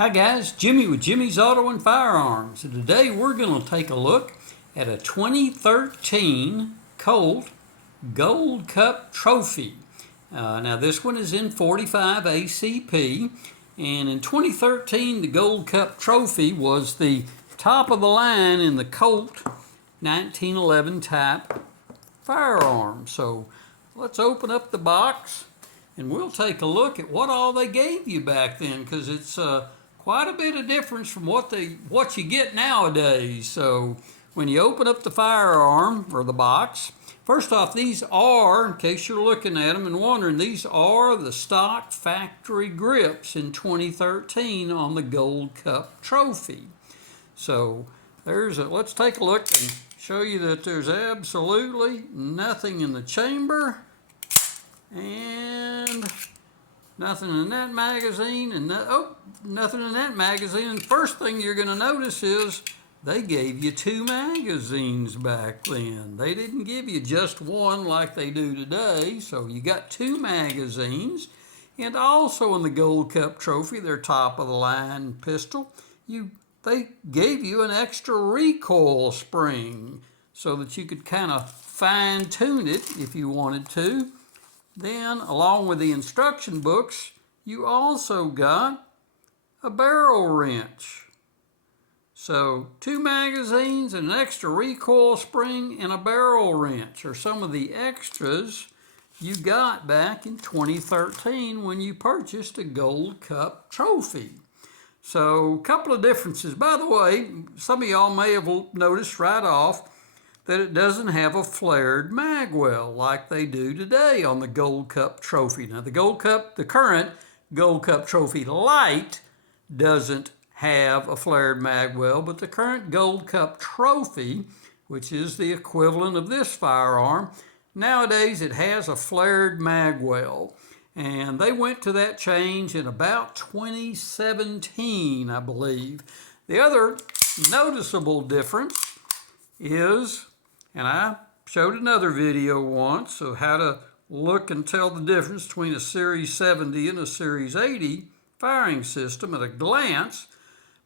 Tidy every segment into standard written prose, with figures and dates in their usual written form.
Hi guys, Jimmy with Jimmy's Auto and Firearms, and today we're going to take a look at a 2013 Colt Gold Cup Trophy. Now this one is in 45 ACP, and in 2013 the Gold Cup Trophy was the top of the line in the Colt 1911 type firearm. So let's open up the box and we'll take a look at what all they gave you back then, because it's quite a bit of difference from what you get nowadays. So when you open up the firearm or the box, first off, these are, in case you're looking at them and wondering, these are the stock factory grips in 2013 on the Gold Cup Trophy. So let's take a look and show you that there's absolutely nothing in the chamber and nothing in that magazine, and nothing in that magazine. And first thing you're going to notice is they gave you two magazines back then. They didn't give you just one like they do today. So you got two magazines. And also in the Gold Cup Trophy, their top of the line pistol, they gave you an extra recoil spring so that you could kind of fine tune it if you wanted to. Then, along with the instruction books, you also got a barrel wrench. So, two magazines, an extra recoil spring, and a barrel wrench are some of the extras you got back in 2013 when you purchased a Gold Cup Trophy. So, a couple of differences. By the way, some of y'all may have noticed right off that it doesn't have a flared magwell like they do today on the Gold Cup Trophy. Now the current Gold Cup Trophy Light doesn't have a flared magwell, but the current Gold Cup Trophy, which is the equivalent of this firearm, nowadays it has a flared magwell. And they went to that change in about 2017, I believe. The other noticeable difference is, and I showed another video once of how to look and tell the difference between a Series 70 and a Series 80 firing system at a glance,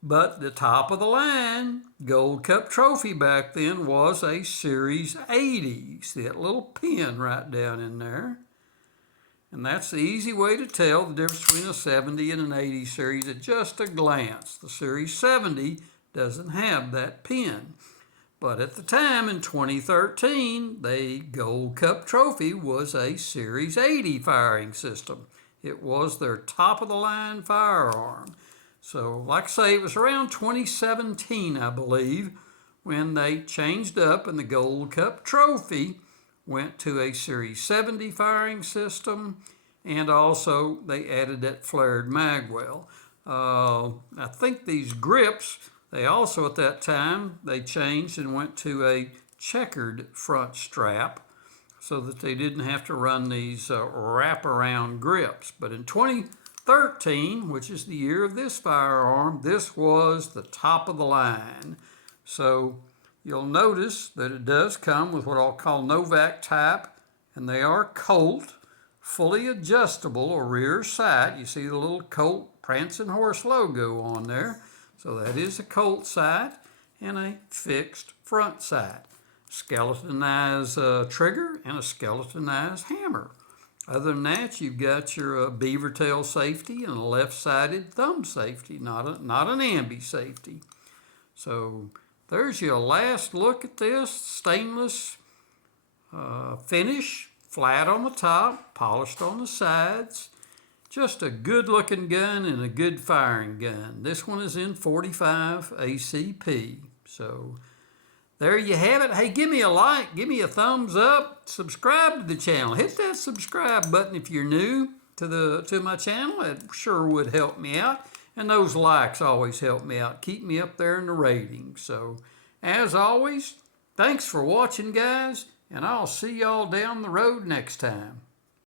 but the top of the line Gold Cup Trophy back then was a Series 80. See that little pin right down in there? And that's the easy way to tell the difference between a 70 and an 80 series at just a glance. The Series 70 doesn't have that pin. But at the time in 2013, the Gold Cup Trophy was a Series 80 firing system. It was their top-of-the-line firearm. So, like I say, it was around 2017, I believe, when they changed up and the Gold Cup Trophy went to a Series 70 firing system, and also they added that flared magwell. I think these grips, they also at that time, they changed and went to a checkered front strap so that they didn't have to run these wraparound grips. But in 2013, which is the year of this firearm, this was the top of the line. So you'll notice that it does come with what I'll call Novak type, and they are Colt, fully adjustable rear sight. You see the little Colt prancing horse logo on there. So that is a Colt sight and a fixed front sight. Skeletonized trigger and a skeletonized hammer. Other than that, you've got your beaver tail safety and a left-sided thumb safety, not an ambi safety. So there's your last look at this. Stainless finish, flat on the top, polished on the sides. Just a good looking gun and a good firing gun. This one is in 45 ACP. So there you have it. Hey, give me a like, give me a thumbs up, subscribe to the channel. Hit that subscribe button if you're new to my channel. It sure would help me out. And those likes always help me out, keep me up there in the ratings. So as always, thanks for watching, guys, and I'll see y'all down the road next time.